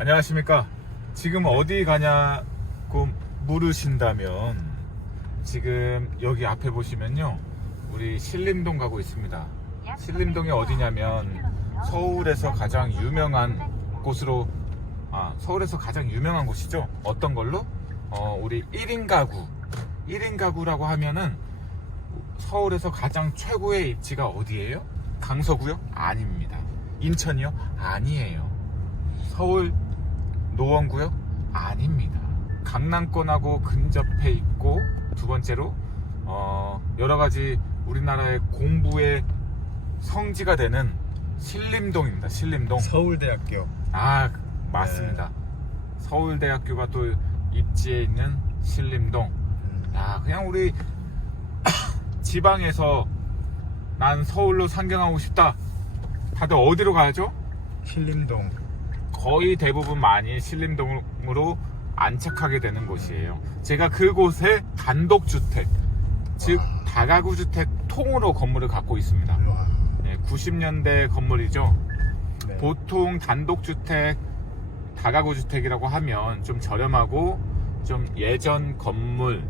안녕하십니까. 지금 어디 가냐고 물으신다면 지금 여기 앞에 보시면요, 우리 신림동 가고 있습니다. 신림동이 어디냐면 서울에서 가장 유명한 곳으로, 서울에서 가장 유명한 곳이죠. 어떤 걸로? 우리 1인 가구라고 하면은 서울에서 가장 최고의 입지가 어디예요? 강서구요? 아닙니다. 인천이요? 아니에요. 서울 노원구요? 아닙니다. 강남권하고 근접해 있고, 두 번째로 여러가지 우리나라의 공부의 성지가 되는 신림동입니다. 신림동. 서울대학교. 맞습니다. 네. 서울대학교가 또 입지에 있는 신림동. 그냥 우리 지방에서 난 서울로 상경하고 싶다, 다들 어디로 가야죠? 신림동. 거의 대부분 많이 신림동으로 안착하게 되는 곳이에요. 제가 그곳에 단독주택, 즉 다가구 주택 통으로 건물을 갖고 있습니다. 90년대 건물이죠. 네. 보통 단독주택, 다가구 주택이라고 하면 좀 저렴하고 좀 예전 건물,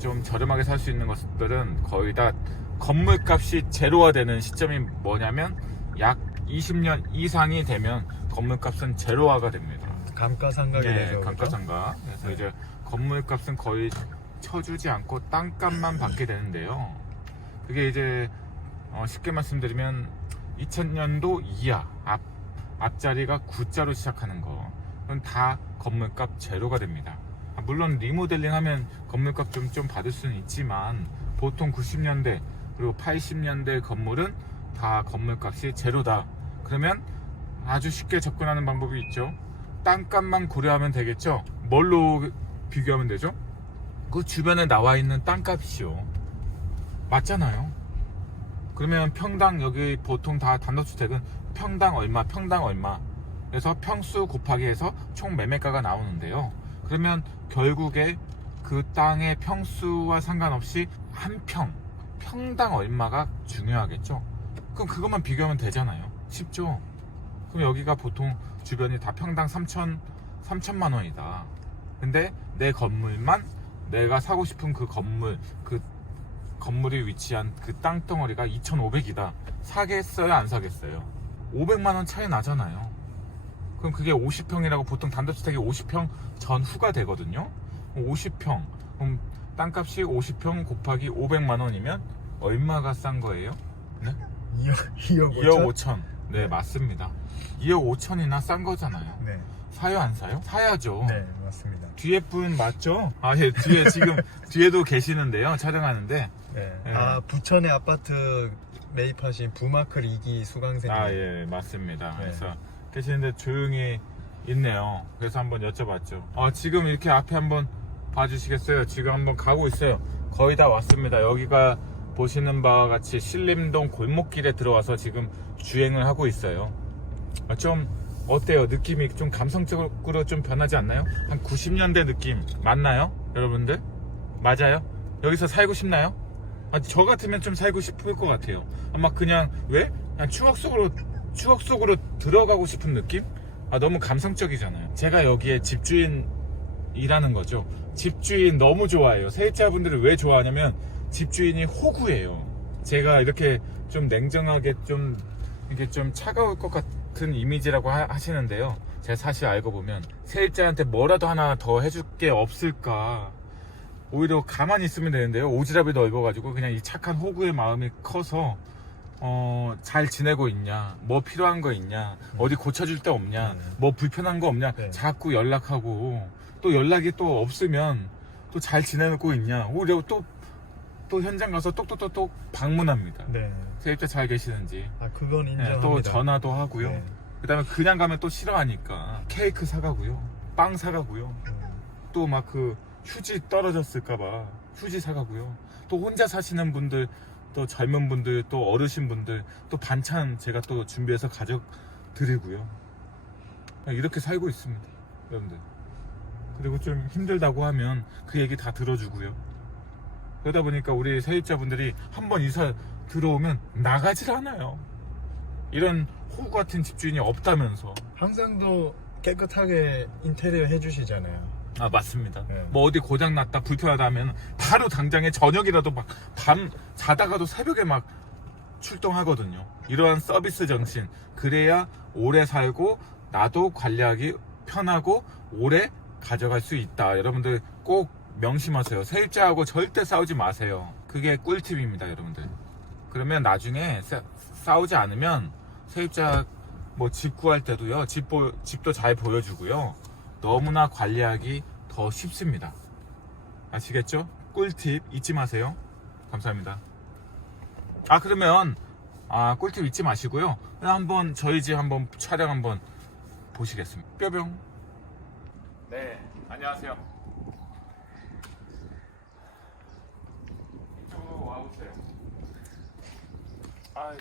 좀 저렴하게 살 수 있는 것들은 거의 다 건물값이 제로화되는 시점이 뭐냐면 약 20년 이상이 되면 건물값은 제로화가 됩니다. 감가상각이 되죠. 감가상각. 그래서 네. 이제 건물값은 거의 쳐주지 않고 땅값만 받게 되는데요. 그게 이제 쉽게 말씀드리면 2000년도 이하, 앞자리가 9자로 시작하는 거는 다 건물값 제로가 됩니다. 물론 리모델링 하면 건물값 좀 받을 수는 있지만 보통 90년대 그리고 80년대 건물은 다 건물값이 제로다. 그러면 아주 쉽게 접근하는 방법이 있죠. 땅값만 고려하면 되겠죠. 뭘로 비교하면 되죠? 그 주변에 나와 있는 땅값이요. 맞잖아요. 그러면 평당, 여기 보통 다 단독주택은 평당 얼마 그래서 평수 곱하기 해서 총 매매가가 나오는데요. 그러면 결국에 그 땅의 평수와 상관없이 한 평당 얼마가 중요하겠죠. 그럼 그것만 비교하면 되잖아요. 쉽죠? 그럼 여기가 보통 주변이 다 평당 3천만 원이다. 근데 내 건물만, 내가 사고 싶은 그 건물이 위치한 그 땅덩어리가 2,500이다. 사겠어요? 안 사겠어요? 500만 원 차이 나잖아요. 그럼 그게 50평이라고, 보통 단독주택이 50평 전후가 되거든요. 50평. 그럼 땅값이 50평 곱하기 500만 원이면 얼마가 싼 거예요? 네? 2억 5천. 네, 맞습니다. 2억 5천이나 싼 거잖아요. 네. 사요, 안 사요? 사야죠. 네, 맞습니다. 뒤에 분 맞죠? 예, 뒤에 지금 뒤에도 계시는데요. 촬영하는데. 네. 네. 부천에 아파트 매입하신 부마클 2기 수강생님. 예, 맞습니다. 네. 그래서 계시는데 조용히 있네요. 그래서 한번 여쭤봤죠. 지금 이렇게 앞에 한번 봐주시겠어요? 지금 한번 가고 있어요. 거의 다 왔습니다. 여기가 보시는 바와 같이 신림동 골목길에 들어와서 지금 주행을 하고 있어요. 좀 어때요? 느낌이 좀 감성적으로 좀 변하지 않나요? 한 90년대 느낌 맞나요? 여러분들? 맞아요? 여기서 살고 싶나요? 저 같으면 좀 살고 싶을 것 같아요. 아마 그냥 추억 속으로 들어가고 싶은 느낌? 너무 감성적이잖아요. 제가 여기에 집주인이라는 거죠. 집주인 너무 좋아해요. 세입자분들을 왜 좋아하냐면 집주인이 호구예요. 제가 이렇게 좀 냉정하게 이게 좀 차가울 것 같은 이미지라고 하시는데요. 제가 사실 알고 보면 세입자한테 뭐라도 하나 더 해줄 게 없을까, 오히려 가만히 있으면 되는데요. 오지랖이 넓어가지고 그냥 이 착한 호구의 마음이 커서 잘 지내고 있냐, 뭐 필요한 거 있냐, 어디 고쳐줄 데 없냐, 뭐 불편한 거 없냐, 네. 자꾸 연락하고, 또 연락이 또 없으면 또 잘 지내고 있냐, 오히려 또 현장 가서 똑똑똑똑 방문합니다. 네. 세입자 잘 계시는지. 그건 인정합니다. 또 전화도 하고요. 네. 그 다음에 그냥 가면 또 싫어하니까 케이크 사가고요, 빵 사가고요, 또 막 그 휴지 떨어졌을까봐 휴지 사가고요. 또 혼자 사시는 분들, 또 젊은 분들, 또 어르신 분들, 또 반찬 제가 또 준비해서 가져 드리고요. 이렇게 살고 있습니다, 여러분들. 그리고 좀 힘들다고 하면 그 얘기 다 들어주고요. 그러다 보니까 우리 세입자분들이 한번 이사 들어오면 나가질 않아요. 이런 호구 같은 집주인이 없다면서. 항상도 깨끗하게 인테리어 해주시잖아요. 아, 맞습니다. 네. 뭐 어디 고장 났다 불편하다 하면 바로 당장에 저녁이라도 막 밤 자다가도 새벽에 막 출동하거든요. 이러한 서비스 정신, 그래야 오래 살고 나도 관리하기 편하고 오래 가져갈 수 있다. 여러분들 꼭 명심하세요. 세입자하고 절대 싸우지 마세요. 그게 꿀팁입니다, 여러분들. 그러면 나중에 싸우지 않으면 세입자 뭐 집 구할 때도요, 집도 잘 보여주고요, 너무나 관리하기 더 쉽습니다. 아시겠죠? 꿀팁 잊지 마세요. 감사합니다. 그러면 꿀팁 잊지 마시고요, 한번 저희 집 한번 촬영 한번 보시겠습니다. 뿅뿅. 네, 안녕하세요. 이쪽으로 와보세요.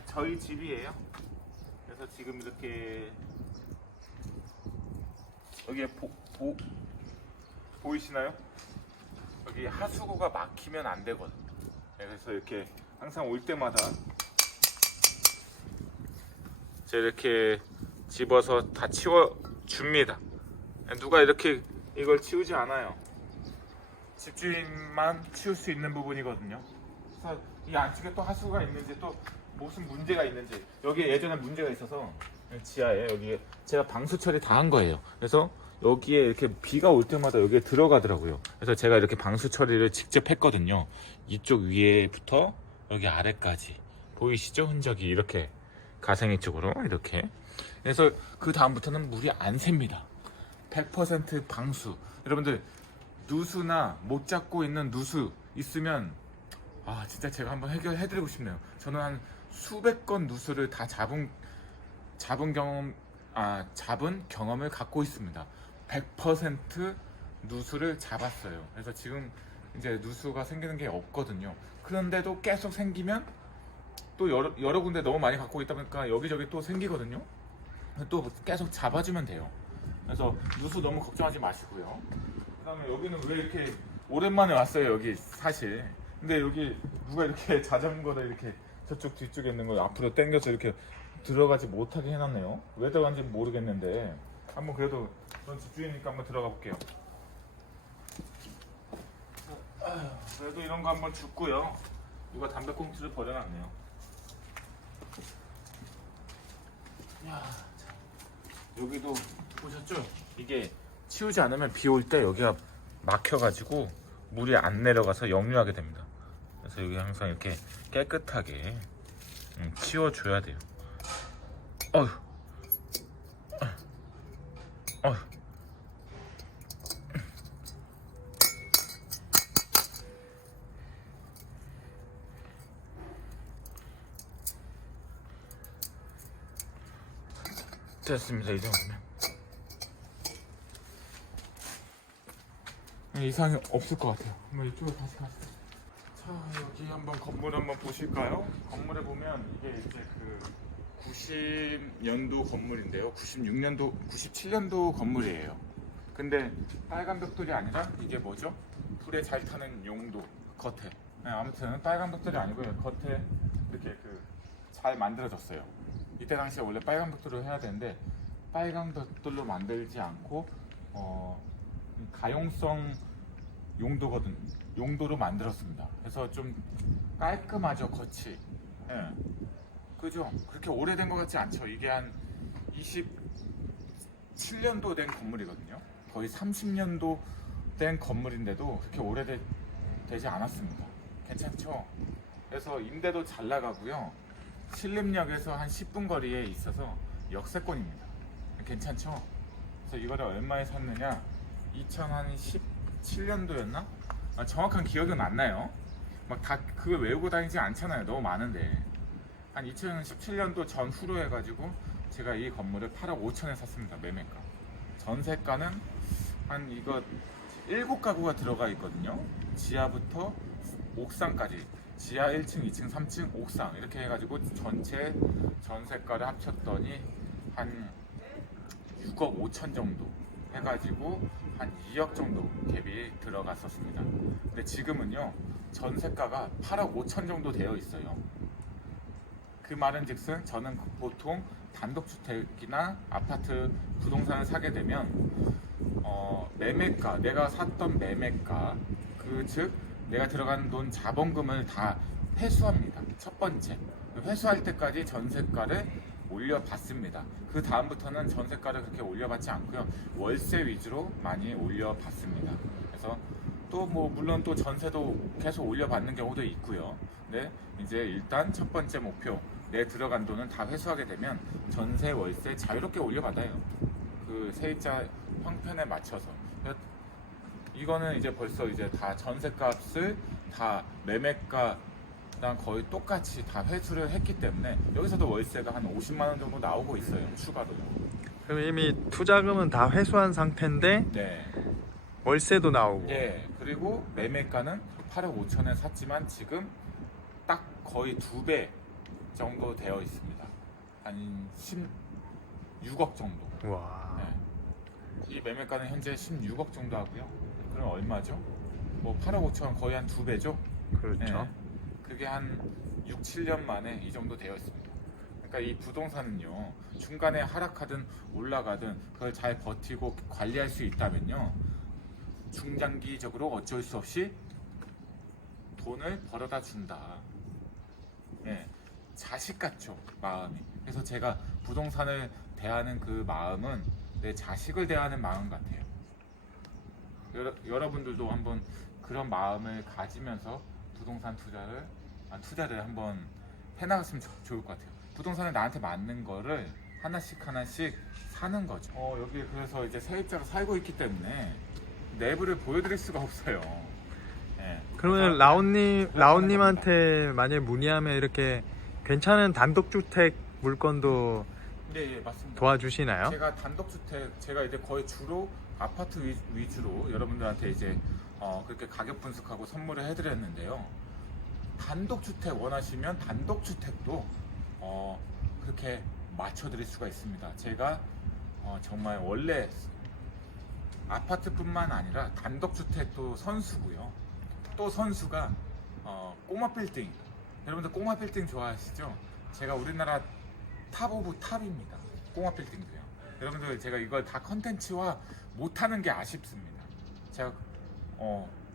저희 집이에요. 그래서 지금 이렇게 여기에 보이시나요? 여기 하수구가 막히면 안 되거든요. 그래서 이렇게 항상 올 때마다 제가 이렇게 집어서 다 치워줍니다. 누가 이렇게 이걸 치우지 않아요. 집주인만 치울 수 있는 부분이거든요. 그래서 이 안쪽에 또 하수구가 있는지 또 무슨 문제가 있는지, 여기에 예전에 문제가 있어서 지하에 여기에 제가 방수 처리 다 한 거예요. 그래서 여기에 이렇게 비가 올 때마다 여기에 들어가더라고요. 그래서 제가 이렇게 방수 처리를 직접 했거든요. 이쪽 위에부터 여기 아래까지 보이시죠? 흔적이 이렇게 가생이 쪽으로 이렇게. 그래서 그 다음부터는 물이 안 셉니다. 100% 방수. 여러분들 누수나 못 잡고 있는 누수 있으면 진짜 제가 한번 해결해드리고 싶네요. 저는 한 수백 건 누수를 다 잡은 경험을 갖고 있습니다. 100% 누수를 잡았어요. 그래서 지금 이제 누수가 생기는 게 없거든요. 그런데도 계속 생기면 또 여러 군데 너무 많이 갖고 있다 보니까 여기저기 또 생기거든요. 또 계속 잡아주면 돼요. 그래서 누수 너무 걱정하지 마시고요. 그 다음에 여기는 왜 이렇게 오랜만에 왔어요, 여기 사실. 근데 여기 누가 이렇게 자전거를 이렇게 저쪽 뒤쪽에 있는 걸 앞으로 당겨서 이렇게 들어가지 못하게 해놨네요. 왜 들어간지 모르겠는데 한번 그래도 전 집주인이니까 한번 들어가 볼게요. 그래도 이런 거 한번 줍고요. 누가 담배꽁초를 버려놨네요. 여기도 보셨죠? 이게 치우지 않으면 비 올 때 여기가 막혀가지고 물이 안 내려가서 역류하게 됩니다. 그래서 여기 항상 이렇게 깨끗하게 치워줘야 돼요. 됐습니다. 이 정도면 이상이 없을 것 같아요. 한번 이쪽으로 다시 가시죠. 자, 여기 한번 건물 한번 보실까요? 건물에 보면 이게 이제 그 90년도 건물인데요. 96년도, 97년도 건물이에요. 근데 빨간 벽돌이 아니라 이게 뭐죠? 불에 잘 타는 용도, 겉에. 아무튼 빨간 벽돌이 아니고요. 겉에 이렇게 잘 만들어졌어요. 이때 당시에 원래 빨간 벽돌을 해야 되는데 빨간 벽돌로 만들지 않고 가용성 용도로 만들었습니다. 그래서 좀 깔끔하죠, 겉이. 예. 그죠? 그렇게 오래된 것 같지 않죠? 이게 한 27년도 된 건물이거든요. 거의 30년도 된 건물인데도 그렇게 오래되지 않았습니다. 괜찮죠? 그래서 임대도 잘 나가고요. 신림역에서 한 10분 거리에 있어서 역세권입니다. 괜찮죠? 그래서 이거를 얼마에 샀느냐? 2017년도였나? 정확한 기억은 안 나요. 막 다 그걸 외우고 다니지 않잖아요. 너무 많은데. 한 2017년도 전후로 해가지고 제가 이 건물을 8억 5천에 샀습니다. 매매가. 전세가는 한 이거 7가구가 들어가 있거든요. 지하부터 옥상까지. 지하 1층, 2층, 3층, 옥상 이렇게 해가지고 전체 전세가를 합쳤더니 한 6억 5천 정도 해가지고 한 2억 정도 갭이 들어갔었습니다. 근데 지금은요, 전세가가 8억 5천 정도 되어 있어요. 그 말은 즉슨 저는 보통 단독주택이나 아파트 부동산을 사게 되면 매매가, 내가 샀던 매매가, 즉 내가 들어간 돈 자본금을 다 회수합니다. 첫 번째, 회수할 때까지 전세가를 올려받습니다. 그 다음부터는 전세가를 그렇게 올려받지 않고요, 월세 위주로 많이 올려받습니다. 그래서 또 뭐 물론 또 전세도 계속 올려받는 경우도 있고요. 근데 이제 일단 첫 번째 목표, 내 들어간 돈은 다 회수하게 되면 전세 월세 자유롭게 올려받아요. 그 세입자 형편에 맞춰서. 이거는 이제 벌써 이제 다 전세값을 다 매매가랑 거의 똑같이 다 회수를 했기 때문에 여기서도 월세가 한 50만 원 정도 나오고 있어요, 추가로요. 그럼 이미 투자금은 다 회수한 상태인데 네. 월세도 나오고. 예. 그리고 매매가는 8억 5천에 샀지만 지금 딱 거의 2배 정도 되어 있습니다. 한 16억 정도. 와. 네. 이 매매가는 현재 16억 정도 하고요. 그럼 얼마죠? 뭐 8억 5천, 거의 한 2배죠? 그렇죠. 그게 한 6, 7년 만에 이 정도 되어 있습니다. 그러니까 이 부동산은요, 중간에 하락하든 올라가든 그걸 잘 버티고 관리할 수 있다면요, 중장기적으로 어쩔 수 없이 돈을 벌어다 준다. 예, 자식 같죠, 마음이. 그래서 제가 부동산을 대하는 그 마음은 내 자식을 대하는 마음 같아요. 여러분들도 한번 그런 마음을 가지면서 부동산 투자를 한번 해나갔으면 좋을 것 같아요. 부동산은 나한테 맞는 거를 하나씩 사는 거죠. 여기 그래서 이제 세입자가 살고 있기 때문에 내부를 보여드릴 수가 없어요. 예. 그러면 라온님한테 만약에 문의하면 이렇게 괜찮은 단독주택 물건도 예, 맞습니다. 도와주시나요? 제가 단독주택, 제가 이제 거의 주로 아파트 위주로 여러분들한테 이제 그렇게 가격 분석하고 선물을 해드렸는데요. 단독주택 원하시면 단독주택도 그렇게 맞춰드릴 수가 있습니다. 제가 정말 원래 아파트뿐만 아니라 단독주택도 선수고요. 또 선수가 꼬마 빌딩. 여러분들 꼬마 빌딩 좋아하시죠? 제가 우리나라 탑 오브 탑입니다. 꼬마 빌딩도요. 여러분들 제가 이걸 다 컨텐츠화 못하는 게 아쉽습니다. 제가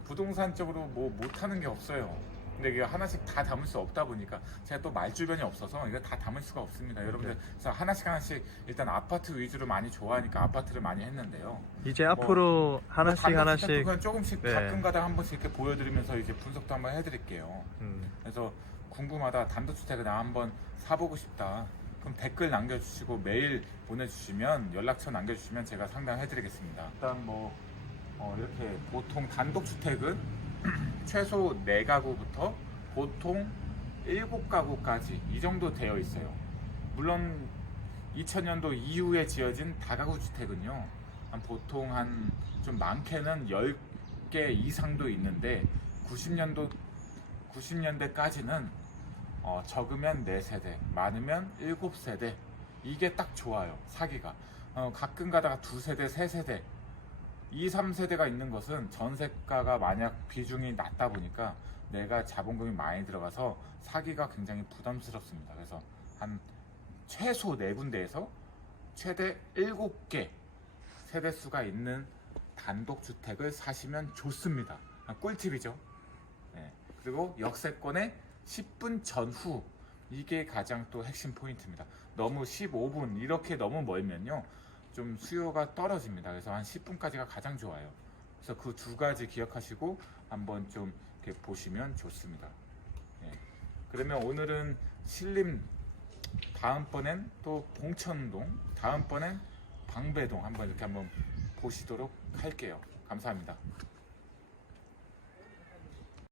부동산적으로 뭐 못하는 게 없어요. 근데 이게 하나씩 다 담을 수 없다 보니까 제가 또 말주변이 없어서 이거 다 담을 수가 없습니다. 여러분들 그래서 하나씩 일단 아파트 위주로 많이 좋아하니까 아파트를 많이 했는데요. 이제 앞으로 하나씩 그냥 조금씩 네. 가끔가다 한 번씩 이렇게 보여드리면서 이제 분석도 한번 해드릴게요. 그래서 궁금하다, 단독주택을 나 한번 사보고 싶다, 그럼 댓글 남겨주시고 메일 보내주시면, 연락처 남겨주시면 제가 상담해드리겠습니다. 일단 이렇게 보통 단독주택은 최소 4가구부터 보통 7가구까지 이 정도 되어 있어요. 물론 2000년도 이후에 지어진 다가구 주택은요, 보통 한 좀 많게는 10개 이상도 있는데 90년대까지는 적으면 4세대, 많으면 7세대, 이게 딱 좋아요, 사기가. 가끔 가다가 2세대, 3세대, 2, 3세대가 있는 것은 전세가가 만약 비중이 낮다 보니까 내가 자본금이 많이 들어가서 사기가 굉장히 부담스럽습니다. 그래서 한 최소 4군데에서 최대 7개 세대수가 있는 단독주택을 사시면 좋습니다. 꿀팁이죠. 네. 그리고 역세권의 10분 전후, 이게 가장 또 핵심 포인트입니다. 너무 15분 이렇게 너무 멀면요, 좀 수요가 떨어집니다. 그래서 한 10분까지가 가장 좋아요. 그래서 그 2가지 기억하시고 한번 좀 이렇게 보시면 좋습니다. 예. 그러면 오늘은 신림, 다음번엔 또 봉천동, 다음번엔 방배동 한번 이렇게 한번 보시도록 할게요. 감사합니다.